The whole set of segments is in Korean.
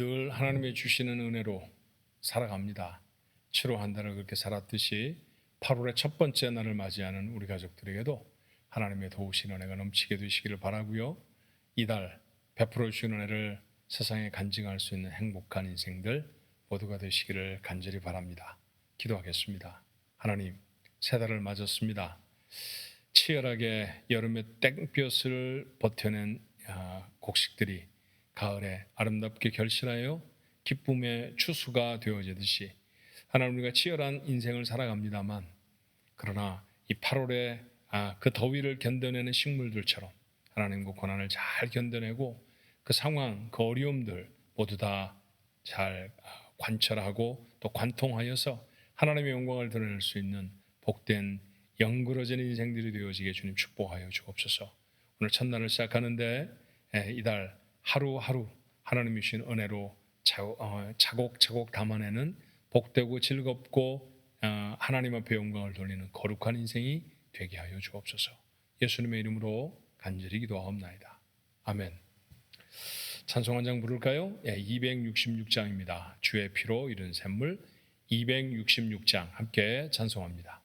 늘 하나님의 주시는 은혜로 살아갑니다. 7월 한 달을 그렇게 살았듯이 8월의 첫 번째 날을 맞이하는 우리 가족들에게도 하나님의 도우신 은혜가 넘치게 되시기를 바라고요. 이달 베풀어 주신 은혜를 세상에 간증할 수 있는 행복한 인생들 모두가 되시기를 간절히 바랍니다. 기도하겠습니다. 하나님, 새 달을 맞았습니다. 치열하게 여름의 땡볕을 버텨낸 곡식들이 가을에 아름답게 결실하여 기쁨의 추수가 되어지듯이 하나님, 우리가 치열한 인생을 살아갑니다만 그러나 이 8월에 그 더위를 견뎌내는 식물들처럼 하나님과 고난을 잘 견뎌내고 그 상황, 그 어려움들 모두 다 잘 관철하고 또 관통하여서 하나님의 영광을 드러낼 수 있는 복된 영그러진 인생들이 되어지게 주님 축복하여 주옵소서. 오늘 첫날을 시작하는데 이달 하루하루 하나님이 주신 은혜로 차곡차곡 담아내는 복되고 즐겁고 하나님 앞에 영광을 돌리는 거룩한 인생이 되게 하여 주옵소서. 예수님의 이름으로 간절히 기도하옵나이다. 아멘. 찬송 한 장 부를까요? 266장입니다. 주의 피로 이룬 샘물 266장 함께 찬송합니다.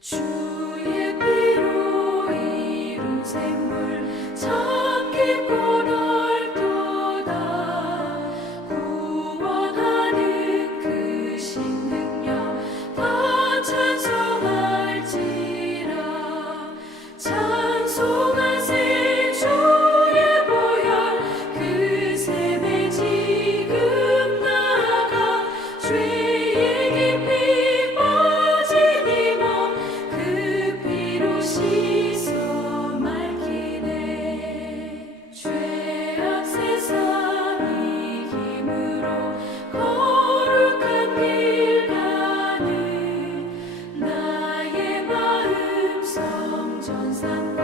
주의 피로 이룬 샘물 참 깊고 넓도다. 구원하는 그 신능력 다 찬송할지라. 찬송하세 주의 보혈 그 샘에 지금 나가 죄의 깊이 빠진 이 몸 그 피로 씻어 맑히네. 죄악 세상 이김으로 거룩한 길 가는 나의 마음 성전 삼고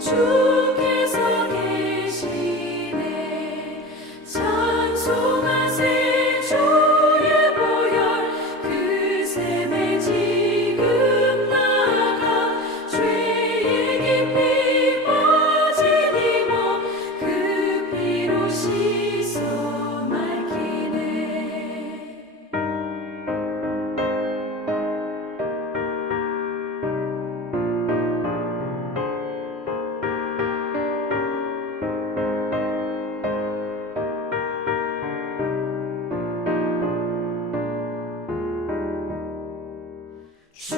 주께서 계시네. 찬송하세 주의 보혈 그 샘에 지금 나가 죄의 깊이 빠진 이 몸 그 피로 씻어 맑히네. 주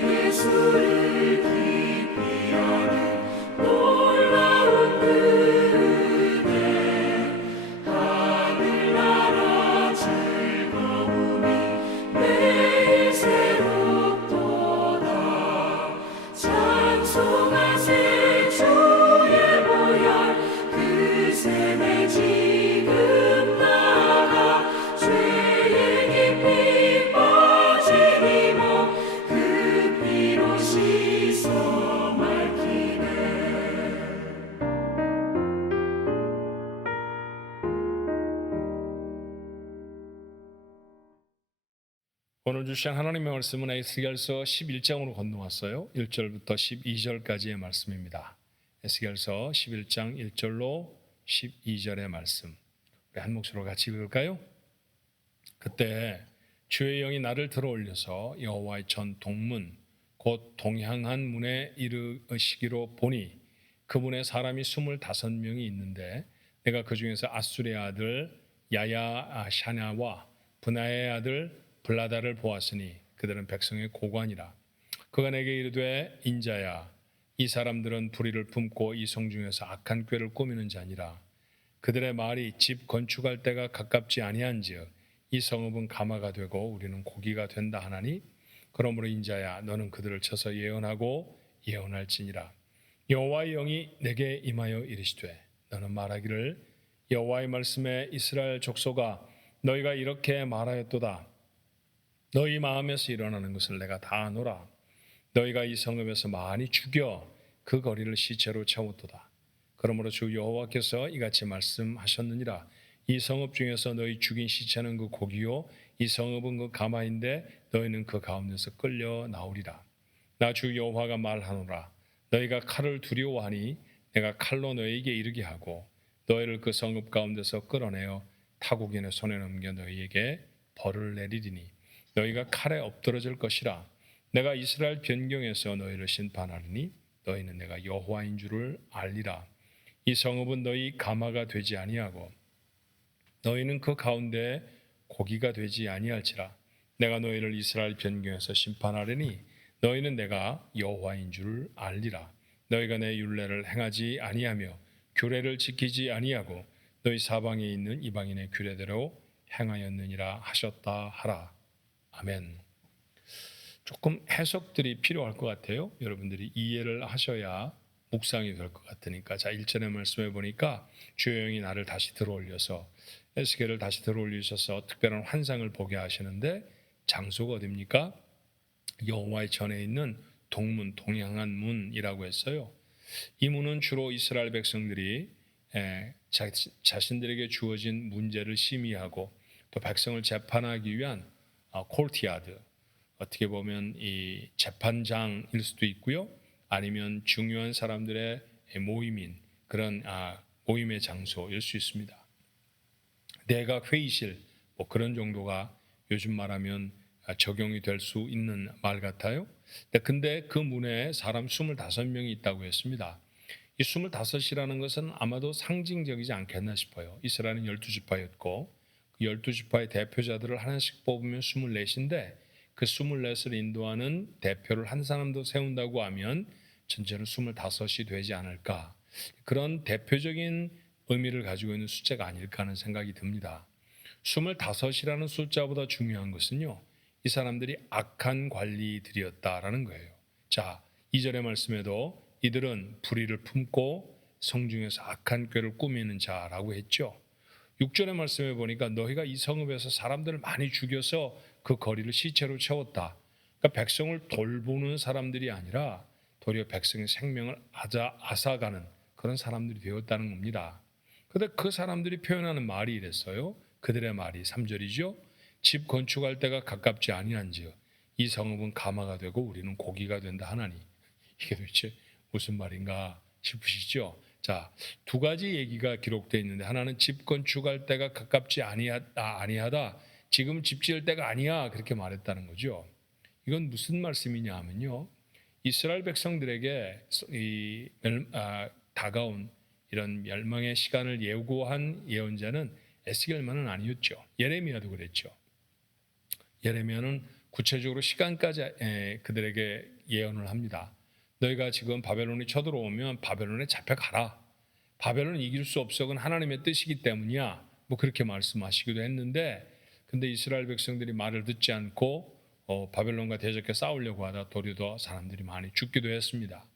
예수를 깊이 아는 놀라운 그 은혜, 하늘나라 즐거움이 매일 새롭도다. 찬송하세 주의 보혈 그 샘에 지금 나가 죄의 깊이 빠진 이 몸 그 피로 씻어 맑히네. 오늘 주신 하나님의 말씀은 에스겔서 11장으로 건너왔어요. 1절부터 12절까지의 말씀입니다. 에스겔서 11장 1절로 12절의 말씀, 우리 한 목소리로 같이 읽을까요? 그때 주의 영이 나를 들어올려서 여호와의 전 동문 곧 동향한 문에 이르시기로 보니 그 문에 사람이 25명이 있는데 내가 그 중에서 아수리의 아들 야야샤냐와 브나의 아들 블라다를 보았으니 그들은 백성의 고관이라. 그가 내게 이르되 인자야, 이 사람들은 불의를 품고 이 성 중에서 악한 꾀를 꾸미는 자니라. 그들의 말이 집 건축할 때가 가깝지 아니한즉 이 성읍은 가마가 되고 우리는 고기가 된다 하나니, 그러므로 인자야, 너는 그들을 쳐서 예언하고 예언할지니라. 여호와의 영이 내게 임하여 이르시되 너는 말하기를 여호와의 말씀에 이스라엘 족속아, 너희가 이렇게 말하였도다. 너희 마음에서 일어나는 것을 내가 다 아노라. 너희가 이 성읍에서 많이 죽여 그 거리를 시체로 채웠도다. 그러므로 주 여호와께서 이같이 말씀하셨느니라. 이 성읍 중에서 너희 죽인 시체는 그 고기요 이 성읍은 그 가마인데 너희는 그 가운데서 끌려 나오리라. 나 주 여호와가 말하노라. 너희가 칼을 두려워하니 내가 칼로 너희에게 이르게 하고 너희를 그 성읍 가운데서 끌어내어 타국인의 손에 넘겨 너희에게 벌을 내리리니 너희가 칼에 엎드러질 것이라. 내가 이스라엘 변경에서 너희를 심판하리니 너희는 내가 여호와인 줄을 알리라. 이 성읍은 너희 가마가 되지 아니하고 너희는 그 가운데 고기가 되지 아니할지라. 내가 너희를 이스라엘 변경에서 심판하리니 너희는 내가 여호와인 줄을 알리라. 너희가 내 율례를 행하지 아니하며 규례를 지키지 아니하고 너희 사방에 있는 이방인의 규례대로 행하였느니라 하셨다 하라. 아멘. 조금 해석들이 필요할 것 같아요. 여러분들이 이해를 하셔야 묵상이 될 것 같으니까. 자, 1절의 말씀해 보니까 주의 영이 나를 다시 들어올려서 에스겔을 다시 들어올리셔서 특별한 환상을 보게 하시는데 장소가 어디입니까? 여호와의 전에 있는 동문, 동향한 문이라고 했어요. 이 문은 주로 이스라엘 백성들이 자신들에게 주어진 문제를 심의하고 또 백성을 재판하기 위한 콜티아드, 어떻게 보면 이 재판장일 수도 있고요. 아니면 중요한 사람들의 모임인 그런 모임의 장소일 수 있습니다. 내각 회의실 뭐 그런 정도가 요즘 말하면 적용이 될 수 있는 말 같아요. 근데 그 문에 사람 25명이 있다고 했습니다. 이 25이라는 것은 아마도 상징적이지 않겠나 싶어요. 이스라엘은 12지파였고 그 12지파의 대표자들을 하나씩 뽑으면 24인데 그 24을 인도하는 대표를 한 사람도 세운다고 하면 전체는 25이 되지 않을까. 그런 대표적인 의미를 가지고 있는 숫자가 아닐까 하는 생각이 듭니다. 25이라는 숫자보다 중요한 것은요. 이 사람들이 악한 관리들이었다라는 거예요. 자, 2절의 말씀에도 이들은 불의를 품고 성중에서 악한 꾀를 꾸미는 자라고 했죠. 6절의 말씀에 보니까 너희가 이 성읍에서 사람들을 많이 죽여서 그 거리를 시체로 채웠다. 그러니까 백성을 돌보는 사람들이 아니라 도리어 백성의 생명을 앗아가는 그런 사람들이 되었다는 겁니다. 그런데 그 사람들이 표현하는 말이 이랬어요. 그들의 말이 3절이죠. 집 건축할 때가 가깝지 아니한지요. 이 성읍은 가마가 되고 우리는 고기가 된다 하나니. 이게 도대체 무슨 말인가 싶으시죠? 자, 두 가지 얘기가 기록되어 있는데 하나는 집 건축할 때가 가깝지 아니하다. 지금 집 지을 때가 아니야. 그렇게 말했다는 거죠. 이건 무슨 말씀이냐 하면요. 이스라엘 백성들에게 다가온 이런 멸망의 시간을 예고한 예언자는 에스겔만은 아니었죠. 예레미야도 그랬죠. 예레미야는 구체적으로 시간까지 그들에게 예언을 합니다. 너희가 지금 바벨론이 쳐들어오면 바벨론에 잡혀가라. 바벨론은 이길 수 없어. 그건 하나님의 뜻이기 때문이야. 뭐 그렇게 말씀하시기도 했는데 근데 이스라엘 백성들이 말을 듣지 않고 바벨론과 대적해 싸우려고 하다 도리어 사람들이 많이 죽기도 했습니다.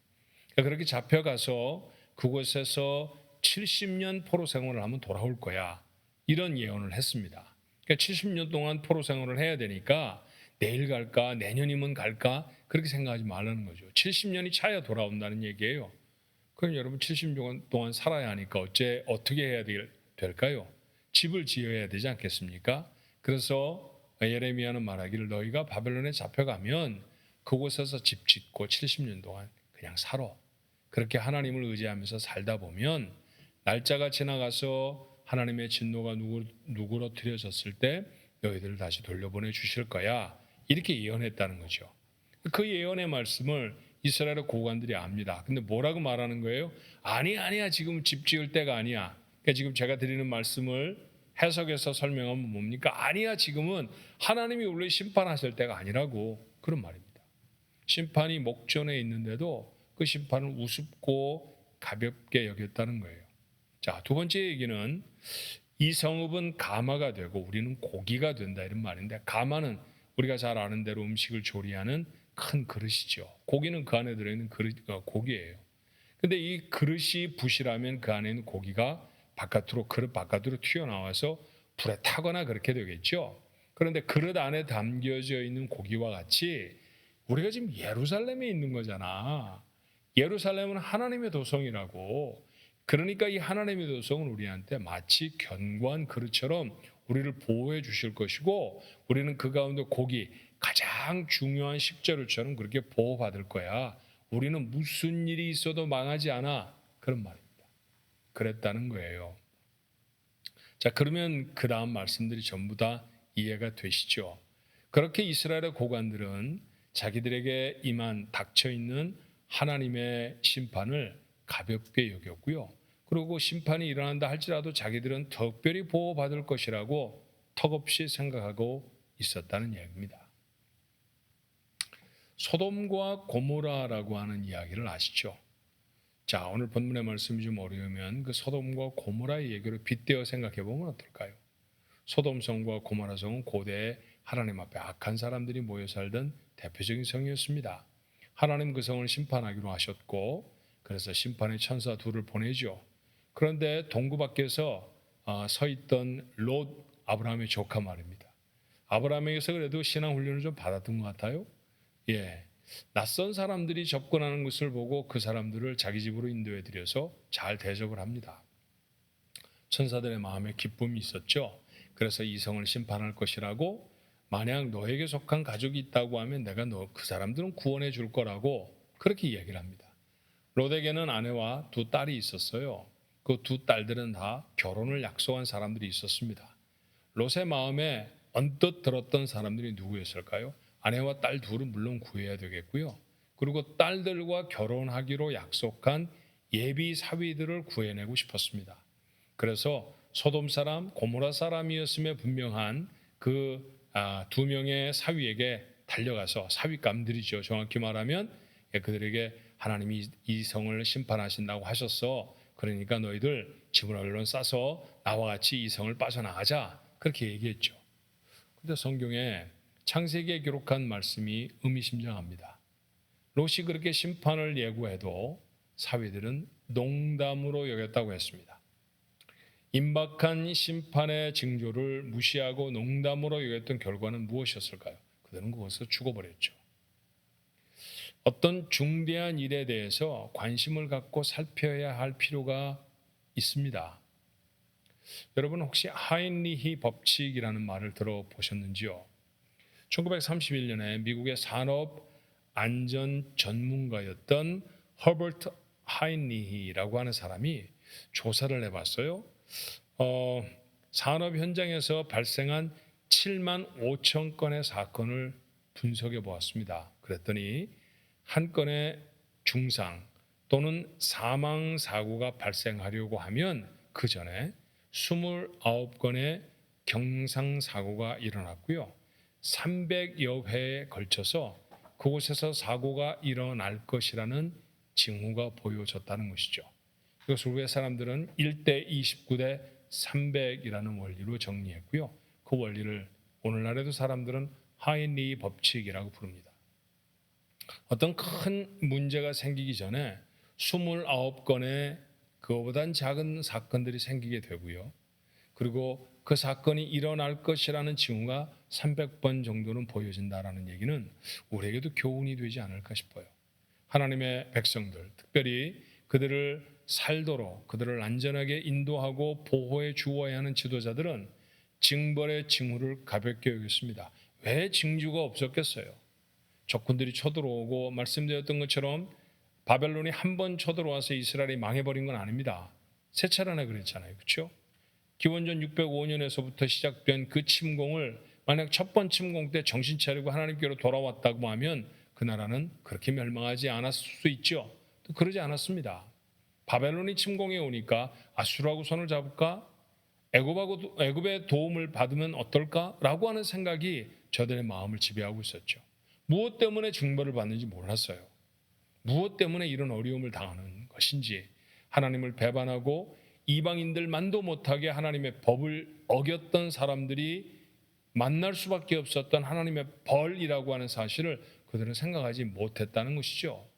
그렇게 잡혀가서 그곳에서 70년 포로 생활을 하면 돌아올 거야. 이런 예언을 했습니다. 그러니까 70년 동안 포로 생활을 해야 되니까 내일 갈까 내년이면 갈까 그렇게 생각하지 말라는 거죠. 70년이 차야 돌아온다는 얘기예요. 그럼 여러분 70년 동안 살아야 하니까 어떻게 해야 될까요? 집을 지어야 되지 않겠습니까? 그래서 예레미야는 말하기를 너희가 바벨론에 잡혀가면 그곳에서 집 짓고 70년 동안 그냥 살아. 그렇게 하나님을 의지하면서 살다 보면 날짜가 지나가서 하나님의 진노가 누그러뜨려졌을 때 너희들을 다시 돌려보내 주실 거야. 이렇게 예언했다는 거죠. 그 예언의 말씀을 이스라엘의 고관들이 압니다. 근데 뭐라고 말하는 거예요? 아니야. 지금 집 지을 때가 아니야. 그러니까 지금 제가 드리는 말씀을 해석해서 설명하면 뭡니까? 아니야. 지금은 하나님이 원래 심판하실 때가 아니라고 그런 말입니다. 심판이 목전에 있는데도 그 심판을 우습고 가볍게 여겼다는 거예요. 자, 두 번째 얘기는 이 성읍은 가마가 되고 우리는 고기가 된다 이런 말인데 가마는 우리가 잘 아는 대로 음식을 조리하는 큰 그릇이죠. 고기는 그 안에 들어있는 고기예요. 근데 이 그릇이 부실하면 그 안에 있는 고기가 그릇 바깥으로 튀어나와서 불에 타거나 그렇게 되겠죠. 그런데 그릇 안에 담겨져 있는 고기와 같이 우리가 지금 예루살렘에 있는 거잖아. 예루살렘은 하나님의 도성이라고. 그러니까 이 하나님의 도성은 우리한테 마치 견고한 그릇처럼 우리를 보호해 주실 것이고, 우리는 그 가운데 고기, 가장 중요한 식재료처럼 그렇게 보호받을 거야. 우리는 무슨 일이 있어도 망하지 않아. 그런 말입니다. 그랬다는 거예요. 자, 그러면 그 다음 말씀들이 전부 다 이해가 되시죠? 그렇게 이스라엘의 고관들은 자기들에게 닥쳐 있는 하나님의 심판을 가볍게 여겼고요. 그리고 심판이 일어난다 할지라도 자기들은 특별히 보호받을 것이라고 턱없이 생각하고 있었다는 이야기입니다. 소돔과 고모라라고 하는 이야기를 아시죠? 자, 오늘 본문의 말씀이 좀 어려우면 그 소돔과 고모라의 얘기를 빗대어 생각해 보면 어떨까요? 소돔성과 고모라성은 고대에 하나님 앞에 악한 사람들이 모여 살던 대표적인 성이었습니다. 하나님 그 성을 심판하기로 하셨고, 그래서 심판의 천사 둘을 보내죠. 그런데 동구 밖에서 서 있던 롯, 아브라함의 조카 말입니다. 아브라함에게서 그래도 신앙 훈련을 좀 받았던 것 같아요. 예, 낯선 사람들이 접근하는 것을 보고 그 사람들을 자기 집으로 인도해 드려서 잘 대접을 합니다. 천사들의 마음에 기쁨이 있었죠. 그래서 이 성을 심판할 것이라고, 만약 너에게 속한 가족이 있다고 하면 내가 그 사람들은 구원해 줄 거라고 그렇게 이야기를 합니다. 롯에게는 아내와 두 딸이 있었어요. 그 두 딸들은 다 결혼을 약속한 사람들이 있었습니다. 롯의 마음에 언뜻 들었던 사람들이 누구였을까요? 아내와 딸 둘은 물론 구해야 되겠고요. 그리고 딸들과 결혼하기로 약속한 예비 사위들을 구해내고 싶었습니다. 그래서 소돔 사람, 고모라 사람이었음에 분명한 그 두 명의 사위에게 달려가서, 사위감들이죠. 정확히 말하면 그들에게 하나님이 이 성을 심판하신다고 하셨어. 그러니까 너희들 짐을 얼른 싸서 나와 같이 이 성을 빠져나가자. 그렇게 얘기했죠. 그런데 성경에 창세기에 기록한 말씀이 의미심장합니다. 롯이 그렇게 심판을 예고해도 사위들은 농담으로 여겼다고 했습니다. 임박한 심판의 징조를 무시하고 농담으로 여겼던 결과는 무엇이었을까요? 그들은 그것에서 죽어버렸죠. 어떤 중대한 일에 대해서 관심을 갖고 살펴야 할 필요가 있습니다. 여러분 혹시 하인리히 법칙이라는 말을 들어보셨는지요? 1931년에 미국의 산업 안전 전문가였던 허버트 하인리히라고 하는 사람이 조사를 해봤어요. 산업 현장에서 발생한 7만 5천 건의 사건을 분석해 보았습니다. 그랬더니 한 건의 중상 또는 사망 사고가 발생하려고 하면 그 전에 29건의 경상 사고가 일어났고요. 300여 회에 걸쳐서 그곳에서 사고가 일어날 것이라는 징후가 보여졌다는 것이죠. 이것을 왜 사람들은 1대 29대 300이라는 원리로 정리했고요. 그 원리를 오늘날에도 사람들은 하인리히 법칙이라고 부릅니다. 어떤 큰 문제가 생기기 전에 29건의 그거보단 작은 사건들이 생기게 되고요. 그리고 그 사건이 일어날 것이라는 징후가 300번 정도는 보여진다라는 얘기는 우리에게도 교훈이 되지 않을까 싶어요. 하나님의 백성들, 특별히 그들을 살도록 그들을 안전하게 인도하고 보호해 주어야 하는 지도자들은 징벌의 징후를 가볍게 여겼습니다. 왜 징조가 없었겠어요? 적군들이 쳐들어오고 말씀드렸던 것처럼 바벨론이 한 번 쳐들어와서 이스라엘이 망해버린 건 아닙니다. 세 차례나 그랬잖아요. 그렇죠? 기원전 605년에서부터 시작된 그 침공을 만약 첫 번 침공 때 정신 차리고 하나님께로 돌아왔다고 하면 그 나라는 그렇게 멸망하지 않았을 수 있죠. 또 그러지 않았습니다. 바벨론이 침공해 오니까 아수르하고 손을 잡을까? 애굽의 도움을 받으면 어떨까라고 하는 생각이 저들의 마음을 지배하고 있었죠. 무엇 때문에 징벌을 받는지 몰랐어요. 무엇 때문에 이런 어려움을 당하는 것인지, 하나님을 배반하고 이방인들만도 못하게 하나님의 법을 어겼던 사람들이 만날 수밖에 없었던 하나님의 벌이라고 하는 사실을 그들은 생각하지 못했다는 것이죠.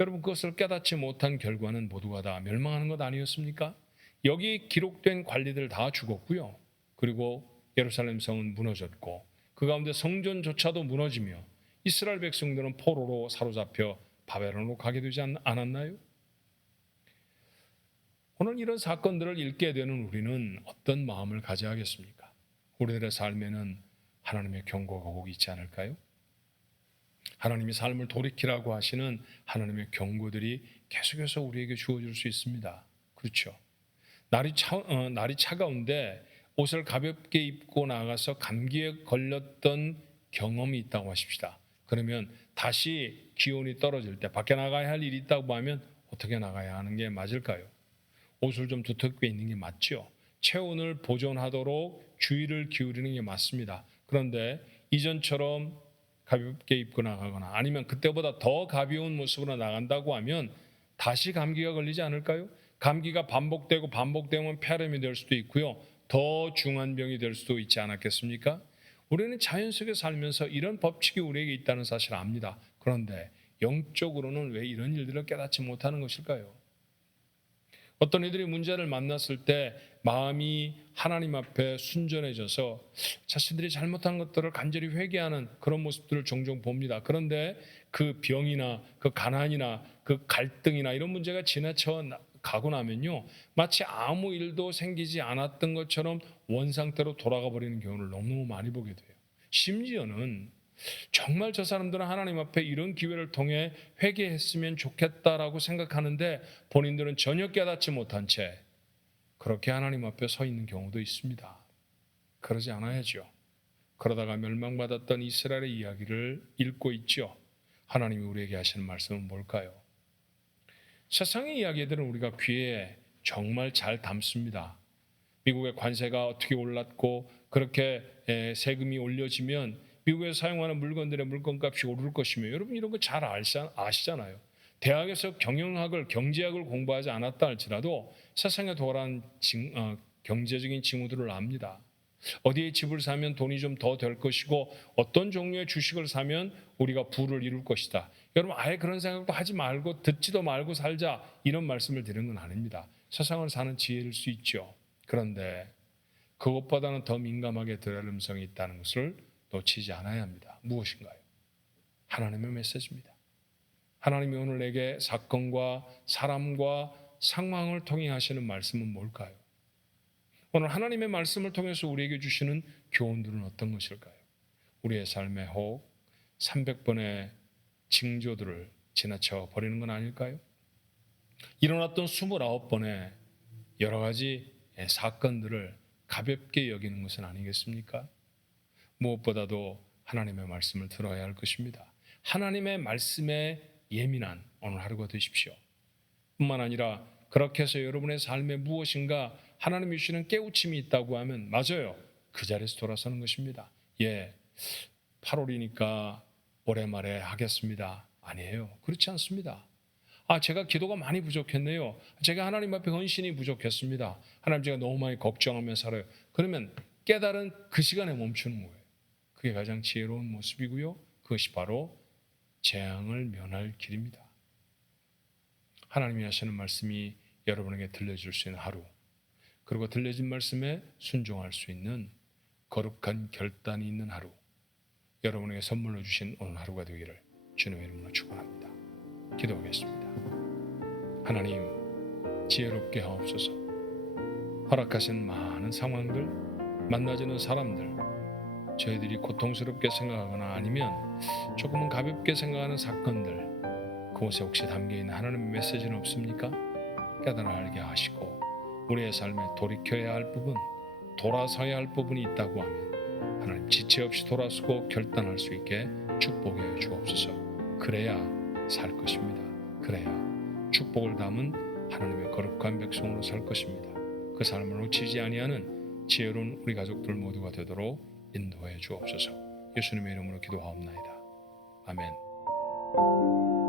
여러분, 그것을 깨닫지 못한 결과는 모두가 다 멸망하는 것 아니었습니까? 여기 기록된 관리들 다 죽었고요. 그리고 예루살렘 성은 무너졌고 그 가운데 성전조차도 무너지며 이스라엘 백성들은 포로로 사로잡혀 바벨론으로 가게 되지 않았나요? 오늘 이런 사건들을 읽게 되는 우리는 어떤 마음을 가져야 하겠습니까? 우리들의 삶에는 하나님의 경고가 꼭 있지 않을까요? 하나님이 삶을 돌이키라고 하시는 하나님의 경고들이 계속해서 우리에게 주어질 수 있습니다. 그렇죠? 날이 차가운데 옷을 가볍게 입고 나가서 감기에 걸렸던 경험이 있다고 하십시다. 그러면 다시 기온이 떨어질 때 밖에 나가야 할 일이 있다고 하면 어떻게 나가야 하는 게 맞을까요? 옷을 좀 두텁게 입는 게 맞죠. 체온을 보존하도록 주의를 기울이는 게 맞습니다. 그런데 이전처럼 가볍게 입고 나가거나 아니면 그때보다 더 가벼운 모습으로 나간다고 하면 다시 감기가 걸리지 않을까요? 감기가 반복되면 폐렴이 될 수도 있고요. 더 중한 병이 될 수도 있지 않았겠습니까? 우리는 자연 속에 살면서 이런 법칙이 우리에게 있다는 사실을 압니다. 그런데 영적으로는 왜 이런 일들을 깨닫지 못하는 것일까요? 어떤 이들이 문제를 만났을 때 마음이 하나님 앞에 순전해져서 자신들이 잘못한 것들을 간절히 회개하는 그런 모습들을 종종 봅니다. 그런데 그 병이나 그 가난이나 그 갈등이나 이런 문제가 지나쳐 가고 나면요, 마치 아무 일도 생기지 않았던 것처럼 원상태로 돌아가 버리는 경우를 너무 많이 보게 돼요. 심지어는 정말 저 사람들은 하나님 앞에 이런 기회를 통해 회개했으면 좋겠다라고 생각하는데 본인들은 전혀 깨닫지 못한 채 그렇게 하나님 앞에 서 있는 경우도 있습니다. 그러지 않아야죠. 그러다가 멸망받았던 이스라엘의 이야기를 읽고 있죠. 하나님이 우리에게 하시는 말씀은 뭘까요? 세상의 이야기들은 우리가 귀에 정말 잘 담습니다. 미국의 관세가 어떻게 올랐고 그렇게 세금이 올려지면 미국에서 사용하는 물건들의 물건값이 오를 것이며, 여러분 이런 거 잘 아시잖아요. 대학에서 경제학을 공부하지 않았다 할지라도 세상에 도란 경제적인 징후들을 압니다. 어디에 집을 사면 돈이 좀 더 될 것이고 어떤 종류의 주식을 사면 우리가 부를 이룰 것이다. 여러분 아예 그런 생각도 하지 말고 듣지도 말고 살자, 이런 말씀을 드리는 건 아닙니다. 세상을 사는 지혜일 수 있죠. 그런데 그것보다는 더 민감하게 들을 음성이 있다는 것을 놓치지 않아야 합니다. 무엇인가요? 하나님의 메시지입니다. 하나님이 오늘 내게 사건과 사람과 상황을 통해 하시는 말씀은 뭘까요? 오늘 하나님의 말씀을 통해서 우리에게 주시는 교훈들은 어떤 것일까요? 우리의 삶에 혹 300번의 징조들을 지나쳐 버리는 건 아닐까요? 일어났던 29번의 여러 가지 사건들을 가볍게 여기는 것은 아니겠습니까? 무엇보다도 하나님의 말씀을 들어야 할 것입니다. 하나님의 말씀에 예민한 오늘 하루가 되십시오. 뿐만 아니라 그렇게 해서 여러분의 삶에 무엇인가 하나님이 주시는 깨우침이 있다고 하면 맞아요. 그 자리에서 돌아서는 것입니다. 8월이니까 올해 말에 하겠습니다. 아니에요. 그렇지 않습니다. 제가 기도가 많이 부족했네요. 제가 하나님 앞에 헌신이 부족했습니다. 하나님, 제가 너무 많이 걱정하며 살아요. 그러면 깨달은 그 시간에 멈추는 거예요. 그게 가장 지혜로운 모습이고요. 그것이 바로 재앙을 면할 길입니다. 하나님이 하시는 말씀이 여러분에게 들려줄 수 있는 하루, 그리고 들려진 말씀에 순종할 수 있는 거룩한 결단이 있는 하루, 여러분에게 선물로 주신 오늘 하루가 되기를 주님의 이름으로 축원합니다. 기도하겠습니다. 하나님, 지혜롭게 하옵소서. 허락하신 많은 상황들, 만나지는 사람들, 저희들이 고통스럽게 생각하거나 아니면 조금은 가볍게 생각하는 사건들, 그곳에 혹시 담겨있는 하나님의 메시지는 없습니까? 깨달아 알게 하시고 우리의 삶에 돌이켜야 할 부분, 돌아서야 할 부분이 있다고 하면 하나님 지체 없이 돌아서고 결단할 수 있게 축복해 주옵소서. 그래야 살 것입니다. 그래야 축복을 담은 하나님의 거룩한 백성으로 살 것입니다. 그 삶을 놓치지 아니하는 지혜로운 우리 가족들 모두가 되도록 인도해 주옵소서. 예수님의 이름으로 기도하옵나이다. 아멘.